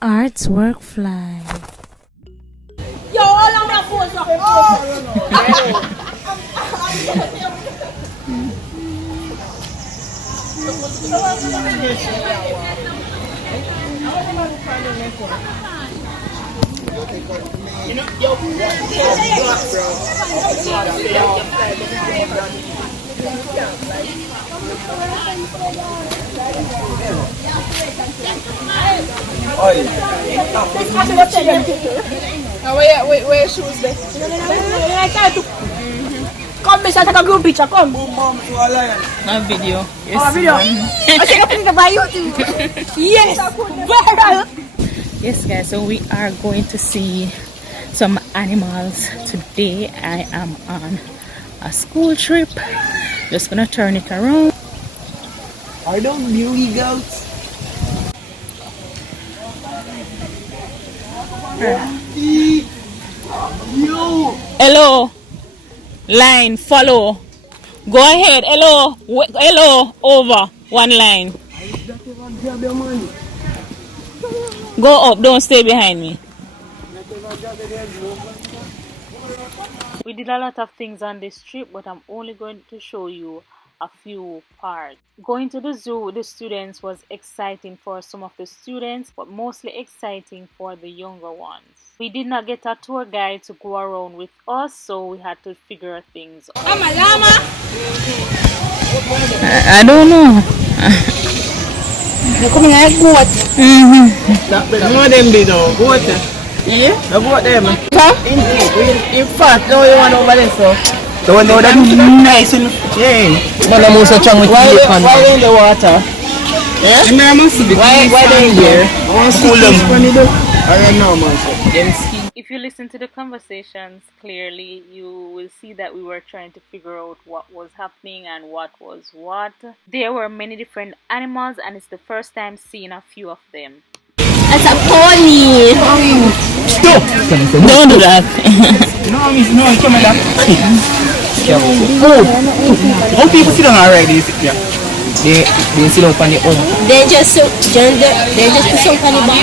Art's work fly. Yo, all of my phones are where shoes there? Come, Miss, I take a good picture. Come. A video. Yes. Oh, video. I take a picture by YouTube. Yes. Viral. Yes, guys. So we are going to see some animals today. I am on a school trip. Just gonna turn it around. Are those beauty goats? Yo! Hello. Line. Follow. Go ahead. Hello. Hello. Over. One line. Go up. Don't stay behind me. We did a lot of things on this trip, but I'm only going to show you a few parts. Going to the zoo with the students was exciting for some of the students, but mostly exciting for the younger ones. We did not get a tour guide to go around with us, so we had to figure things out. I'm a llama. I don't know. They're coming like goat. No them be no goat. Yeah? No goat them. In fact, no you want over there so. So no that nice and yeah. Man I'm also trying with why they in the water? Yeah? Why they in there? I want to school them. I don't know man. If you listen to the conversations clearly, you will see that we were trying to figure out what was happening and what was what. There were many different animals and it's the first time seeing a few of them. It's a pony. Stop! Don't do that. No, come on. Oh, people sit down already. Yeah. They sit down on the They just put some funny back.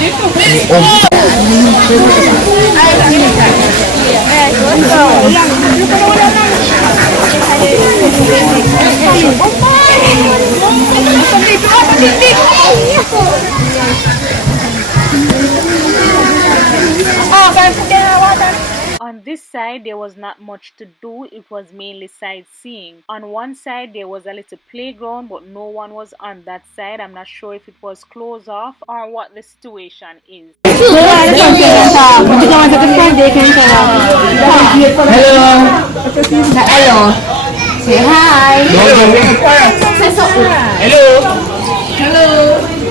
On this side, there was not much to do. It was mainly sightseeing. On one side, there was a little playground, but no one was on that side. I'm not sure if it was closed off or what the situation is. Hello. Say hi. Hello.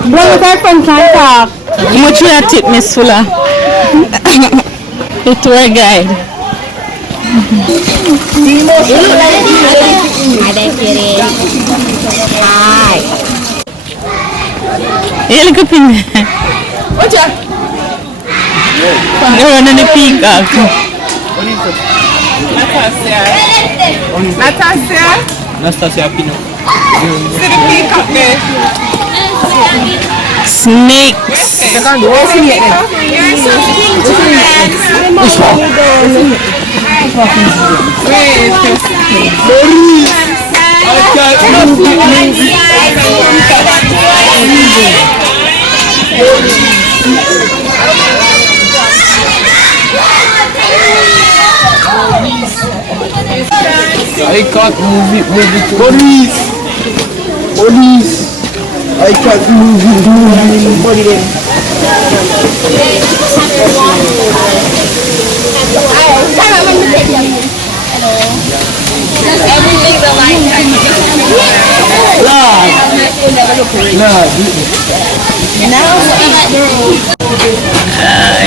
Bro, we're from Santa. How much will I tip, Miss Fuller? The tour guide. Hi. Yeah, look up in there. What's that? They're running the peacock. Nastasia Pino. See the peacock there? Snakes. You're so I can't move it. Police. I can't move it. Body them. Everything's alive.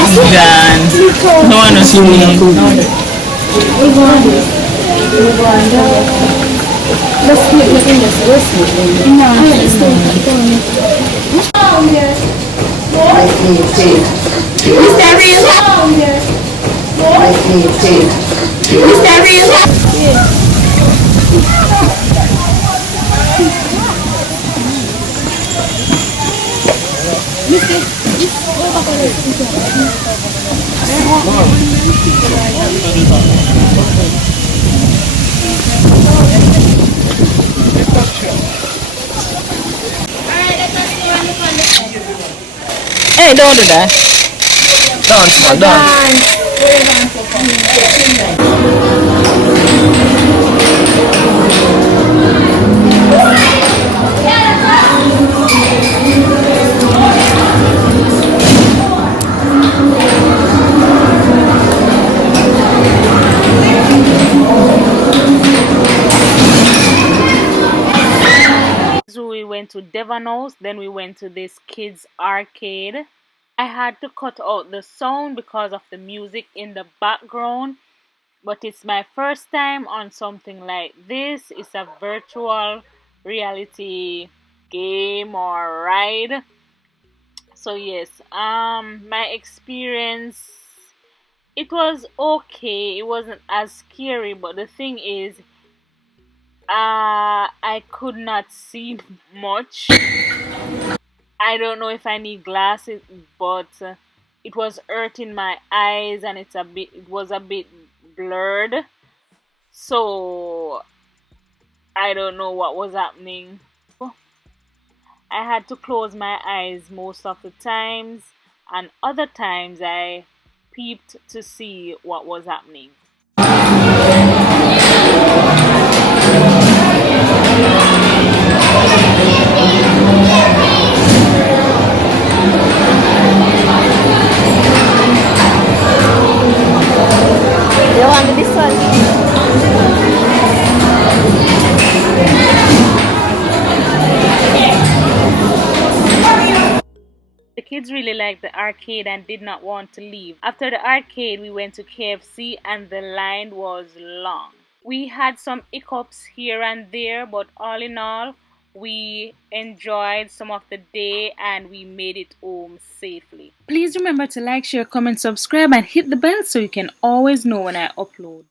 It's gone. No one was seeing. Let's split in this. Let's split in Is that real? Hey, don't do that. Dance, man, dance. So we went to Devon House, then we went to this kids arcade. I had to cut out the sound because of the music in the background, but it's my first time on something like this. It's a virtual reality game or ride. So yes, my experience, it was okay. It wasn't as scary, but the thing is, I could not see much. I don't know if I need glasses, but it was hurting my eyes and it was a bit blurred. So I don't know what was happening. I had to close my eyes most of the times, and other times I peeped to see what was happening. You want this one? The kids really liked the arcade and did not want to leave. After the arcade, we went to KFC and the line was long. We had some hiccups here and there, but all in all, we enjoyed some of the day and we made it home safely. Please remember to like, share, comment, subscribe, and hit the bell so you can always know when I upload.